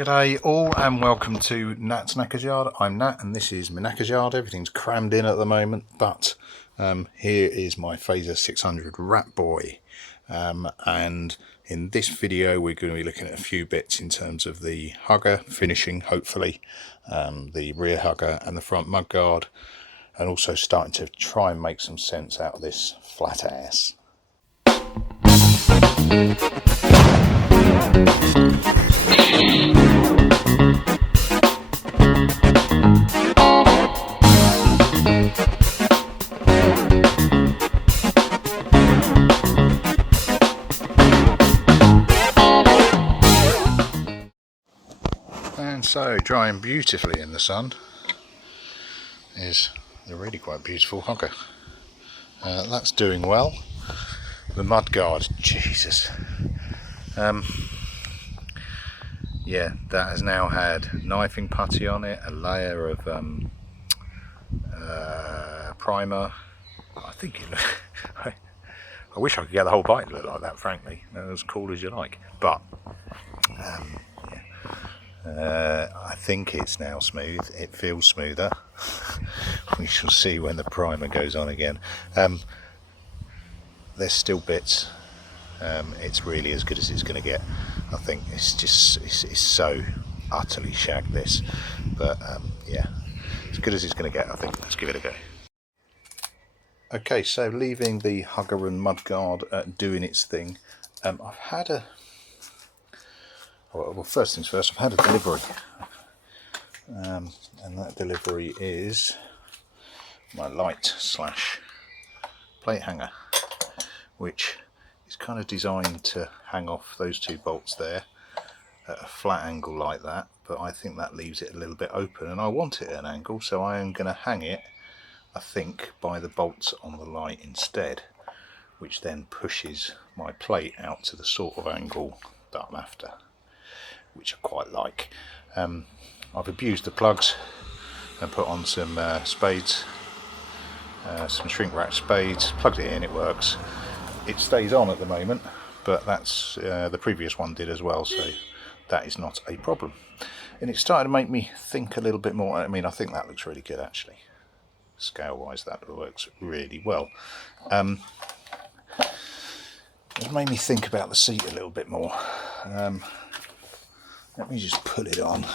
G'day all and welcome to Nat's Knackers Yard. I'm Nat and this is my Knackers Yard. Everything's crammed in at the moment, but here is my Fazer 600 RatBoy, and in this video we're going to be looking at a few bits in terms of the hugger finishing, hopefully, the rear hugger and the front mudguard, and also starting to try and make some sense out of this flat ass. And so, drying beautifully in the sun is the really quite beautiful hugger. That's doing well. The mudguard, Jesus. Yeah, that has now had knifing putty on it, a layer of primer. I think it I wish I could get the whole bike to look like that, frankly. As cool as you like. But I think it's now smooth. It feels smoother. We shall see when the primer goes on again. There's still bits. It's really as good as it's going to get. I think it's so utterly shagged this, but yeah, as good as it's going to get. I think let's give it a go. Okay, so leaving the hugger and mudguard doing its thing, I've had well, first things first, I've had a delivery, and that delivery is my light / plate hanger, which is kind of designed to hang off those two bolts there at a flat angle like that, but I think that leaves it a little bit open and I want it at an angle, so I am going to hang it, I think, by the bolts on the light instead, which then pushes my plate out to the sort of angle that I'm after, which I quite like. I've abused the plugs and put on some spades, some shrink wrap spades, plugged it in, it works. It stays on at the moment, but that's the previous one did as well, so that is not a problem. And it started to make me think a little bit more. I mean, I think that looks really good actually. Scale wise, that works really well. It made me think about the seat a little bit more. Let me just put it on.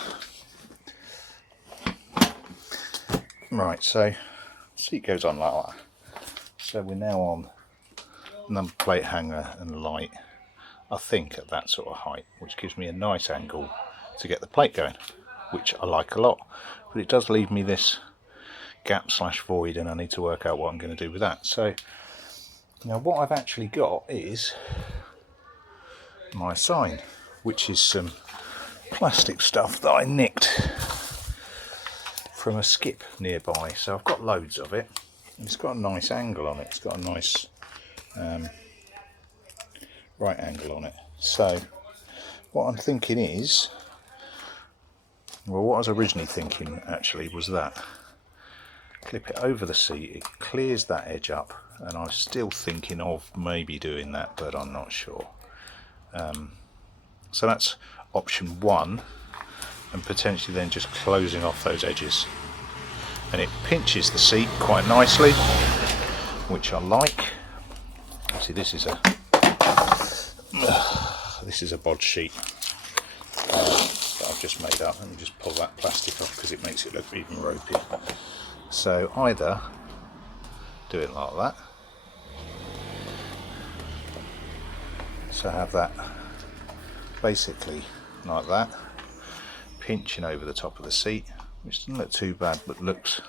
Right, so seat goes on like that. So we're now on number plate hanger and light, I think at that sort of height, which gives me a nice angle to get the plate going, which I like a lot. But it does leave me this gap / void, and I need to work out what I'm going to do with that. So now what I've actually got is my sign, which is some plastic stuff that I nicked from a skip nearby. So I've got loads of it. It's got a nice angle on it. It's got a nice right angle on it. So what I'm thinking is, well, what I was originally thinking actually was that clip it over the seat, it clears that edge up, and I'm still thinking of maybe doing that, but I'm not sure. So that's option one, and potentially then just closing off those edges, and it pinches the seat quite nicely, which I like. See, this is a bod sheet that I've just made up. Let me just pull that plastic off because it makes it look even ropey. So either do it like that, so have that basically like that, pinching over the top of the seat, which doesn't look too bad but looks a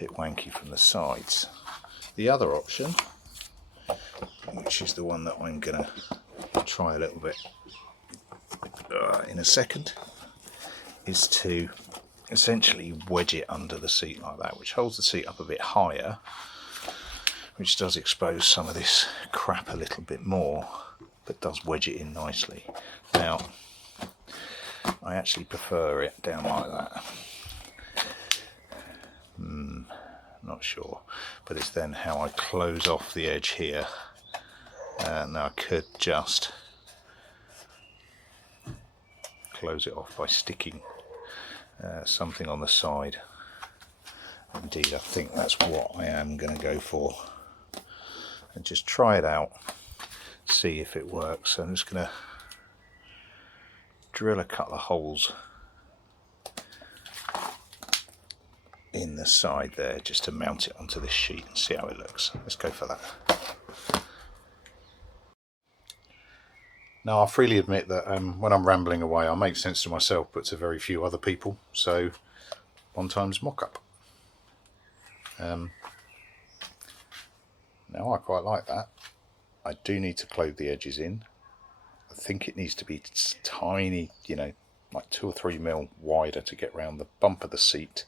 bit wanky from the sides. The other option, which is the one that I'm going to try a little bit in a second, is to essentially wedge it under the seat like that, which holds the seat up a bit higher, which does expose some of this crap a little bit more, but does wedge it in nicely. Now, I actually prefer it down like that. Not sure, but it's then how I close off the edge here. Now I could just close it off by sticking something on the side. Indeed, I think that's what I am going to go for, and just try it out, see if it works. So I'm just going to drill a couple of holes in the side there just to mount it onto this sheet and see how it looks. Let's go for that. Now, I freely admit that when I'm rambling away, I make sense to myself but to very few other people, so one time's mock-up. Now, I quite like that. I do need to close the edges in. I think it needs to be tiny, you know, like 2 or 3 mil wider to get around the bump of the seat,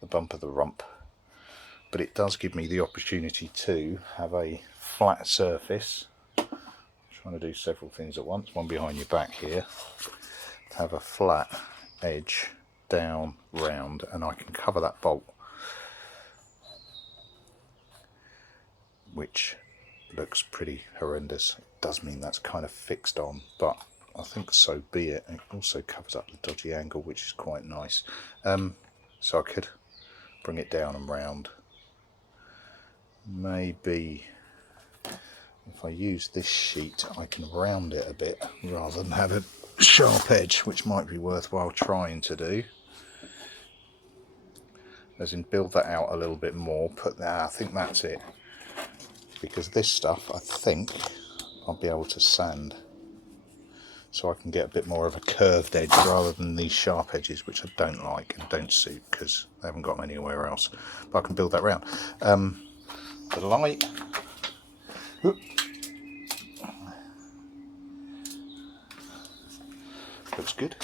the bump of the rump. But it does give me the opportunity to have a flat surface. I'm trying to do several things at once, one behind your back here. To have a flat edge down, round, and I can cover that bolt, which looks pretty horrendous. It does mean that's kind of fixed on, but I think so be it. It also covers up the dodgy angle, which is quite nice. So I could bring it down and round. Maybe if I use this sheet, I can round it a bit rather than have a sharp edge, which might be worthwhile trying to do. As in, build that out a little bit more. Put that. I think that's it. Because this stuff, I think I'll be able to sand, so I can get a bit more of a curved edge rather than these sharp edges, which I don't like and don't suit because they haven't got them anywhere else. But I can build that round. The light, looks good.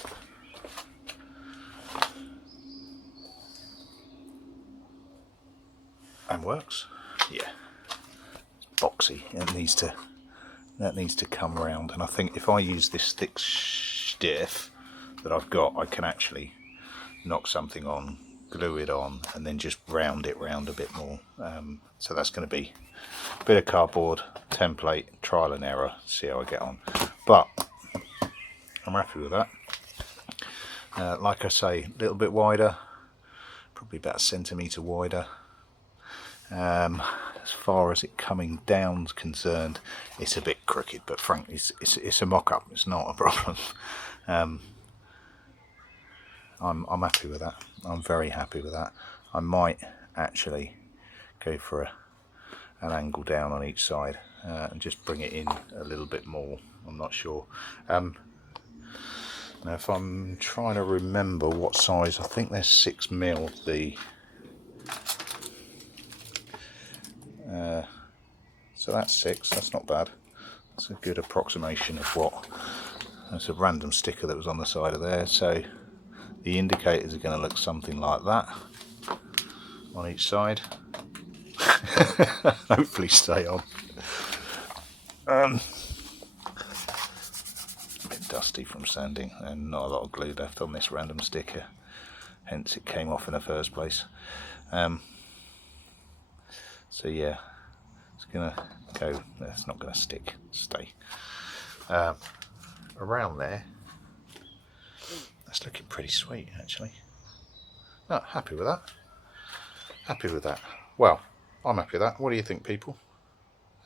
And works. Yeah. Boxy. That needs to come around, and I think if I use this thick stiff that I've got, I can actually knock something on, glue it on, and then just round it round a bit more. So that's going to be a bit of cardboard, template, trial and error, see how I get on. But I'm happy with that. Like I say, a little bit wider, probably about 1 centimetre wider. As far as it coming down's concerned, it's a bit crooked, but frankly it's a mock-up, it's not a problem. I'm happy with that. I'm very happy with that. I might actually go for an angle down on each side and just bring it in a little bit more. I'm not sure. Now, if I'm trying to remember what size, I think they're 6 mil. So that's 6, that's not bad. That's a good approximation of what. That's a random sticker that was on the side of there, so the indicators are going to look something like that on each side. Hopefully stay on. A bit dusty from sanding and not a lot of glue left on this random sticker, hence it came off in the first place. So yeah, it's gonna go, it's not gonna stick, stay. Around there, that's looking pretty sweet actually. No, happy with that. Happy with that. Well, I'm happy with that. What do you think, people?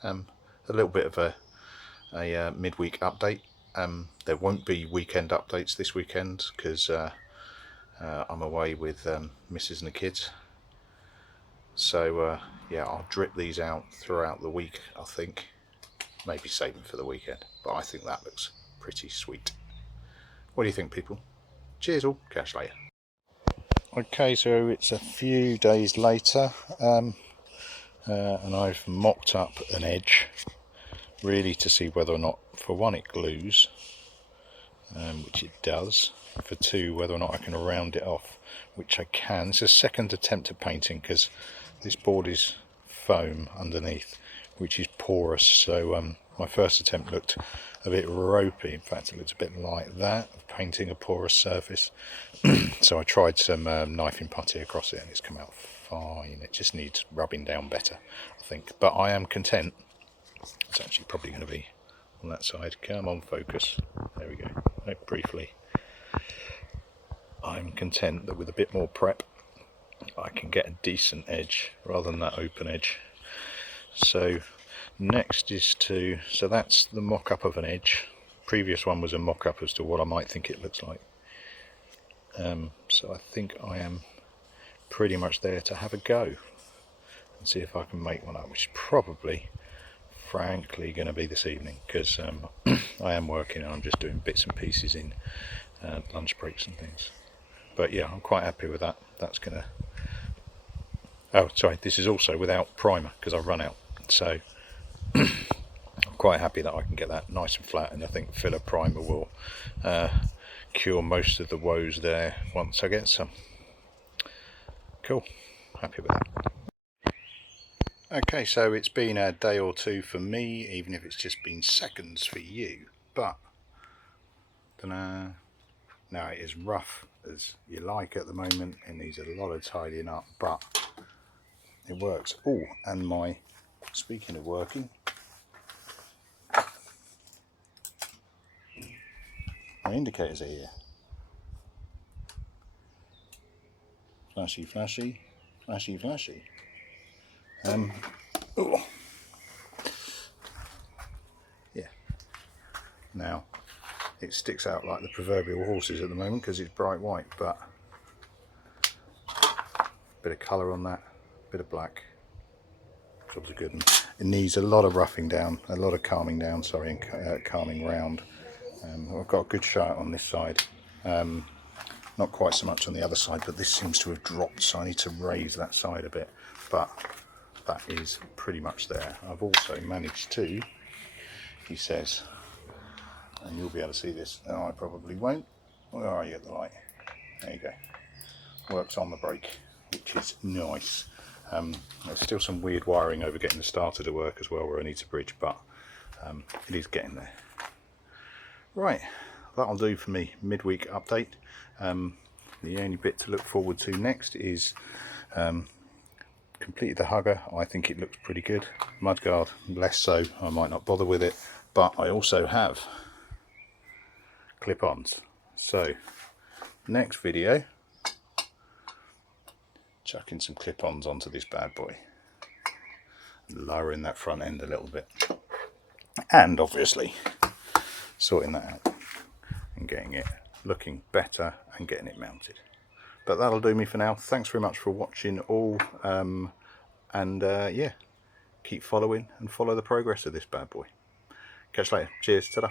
A little bit of a midweek update. There won't be weekend updates this weekend because I'm away with Mrs. and the kids. So yeah, I'll drip these out throughout the week, I think. Maybe save them for the weekend, but I think that looks pretty sweet. What do you think, people? Cheers all, catch you later. Okay, so it's a few days later, and I've mocked up an edge, really to see whether or not, for one, it glues, which it does. For two, whether or not I can round it off, which I can. It's a second attempt at painting because this board is foam underneath, which is porous, so my first attempt looked a bit ropey. In fact, it looked a bit like that, of painting a porous surface. So I tried some knifing putty across it and it's come out fine. It just needs rubbing down better, I think, but I am content. It's actually probably going to be on that side. Come on, focus. There we go. Briefly. I'm content that with a bit more prep I can get a decent edge rather than that open edge. So next is so that's the mock-up of an edge. Previous one was a mock-up as to what I might think it looks like. So I think I am pretty much there to have a go and see if I can make one up, which is probably, frankly, going to be this evening, because I am working and I'm just doing bits and pieces in lunch breaks and things. But yeah, I'm quite happy with that. That's gonna... Oh, sorry, this is also without primer because I've run out. So I'm quite happy that I can get that nice and flat, and I think filler primer will cure most of the woes there once I get some. Cool, happy with that. Okay, so it's been a day or two for me, even if it's just been seconds for you, but now it is rough as you like at the moment. It needs a lot of tidying up, but it works. Oh, and speaking of working, my indicators are here. Flashy, flashy, flashy, flashy. Oh, yeah. Now it sticks out like the proverbial horses at the moment because it's bright white, but a bit of colour on that, bit of black. Job's a good one. It needs a lot of roughing down, a lot of calming down, sorry, and calming round. I've got a good shot on this side. Not quite so much on the other side, but this seems to have dropped, so I need to raise that side a bit. But that is pretty much there. I've also managed to, he says, and you'll be able to see this. No, I probably won't. Where are you at the light? There you go. Works on the brake, which is nice. There's still some weird wiring over getting the starter to work as well, where I need to bridge, but it is getting there. Right, that'll do for me. Midweek update. The only bit to look forward to next is completed the hugger. I think it looks pretty good. Mudguard, less so. I might not bother with it, but I also have clip-ons. So next video, chucking some clip-ons onto this bad boy, lowering that front end a little bit, and obviously sorting that out and getting it looking better and getting it mounted. But that'll do me for now. Thanks very much for watching all, and yeah, keep following and follow the progress of this bad boy. Catch you later. Cheers. Ta-da.